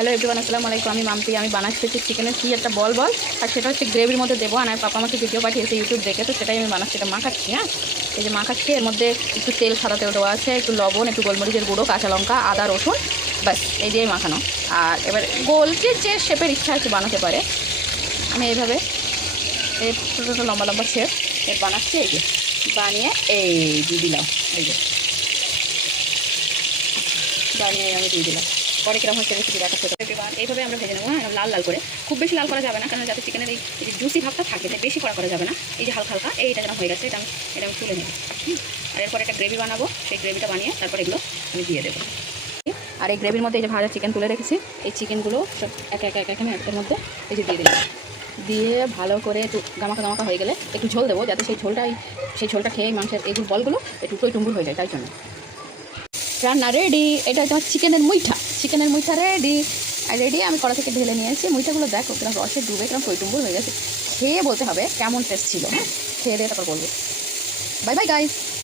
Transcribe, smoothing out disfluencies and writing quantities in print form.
Hello everyone, আসসালামু আলাইকুম। আমি মাম্পি। আমি বানাচ্ছি হচ্ছে চিকেনের কি একটা বল বল, আর সেটা হচ্ছে গ্রেভির মধ্যে দেবো। আর পাপা আমাকে ভিডিও পাঠিয়েছে ইউটিউব দেখে, তো সেটাই আমি বানাচ্ছি। এটা মাখাচ্ছি। হ্যাঁ, এই যে মাখাচ্ছি, এর মধ্যে একটু তেল, সাদা তেল দেওয়া আছে, একটু লবণ, একটু গোলমরিচের গুঁড়ো, কাঁচা লঙ্কা, আদা, রসুন, ব্যাস এই দিয়েই মাখানো। আর এবার গোল যে শেপের ইচ্ছা আছে বানাতে পারে। আমি এইভাবে এই ছোটো ছোটো লম্বা লম্বা শেপ বানাচ্ছি। এই যে বানিয়ে এই দিয়ে দিলাম, এই যে বানিয়ে আমি দিয়ে দিলাম। পরে কিরকম হচ্ছে রেসিপি দেখাচ্ছে। এইভাবে আমরা ভেজে নেবো। হ্যাঁ, লাল লাল করে, খুব বেশি লাল করা যাবে না, কারণ যাতে চিকেনের এই যে জুসি ভাবটা থাকে, বেশি করা যাবে না। এই যে হালকা হালকা এইটা যেন হয়ে গেছে, এটা আমি তুলে নেব। আর এরপর একটা গ্রেভি বানাবো, সেই গ্রেভিটা বানিয়ে তারপর এগুলো আমি দিয়ে দেবো। আর এই গ্রেভির মধ্যে এই যে ভাজা চিকেন তুলে রেখেছি, এই চিকেনগুলো সব একে একে একে আমি এর মধ্যে এই যে দিয়ে দিলাম। দিয়ে ভালো করে একটু গামাকা গামাকা হয়ে গেলে একটু ঝোল দেবো, যাতে সেই ঝোলটা খেয়ে মাংসের এইগুলো বলগুলো একটু টইটুম্বুর হয়ে যায়, তাই জন্য। রান্না রেডি। এটা হচ্ছে চিকেনের মুইঠা রেডি। আমি কড়া থেকে ঢেলে নিয়েছি। মুইঠাগুলো দেখো কিরকম রসে ডুবে কিরকম টইটুম্বুর হয়ে গেছে। খেয়ে বলতে হবে কেমন টেস্ট ছিল। হ্যাঁ, খেয়ে দিয়ে তারপর বলবো। Bye bye guys.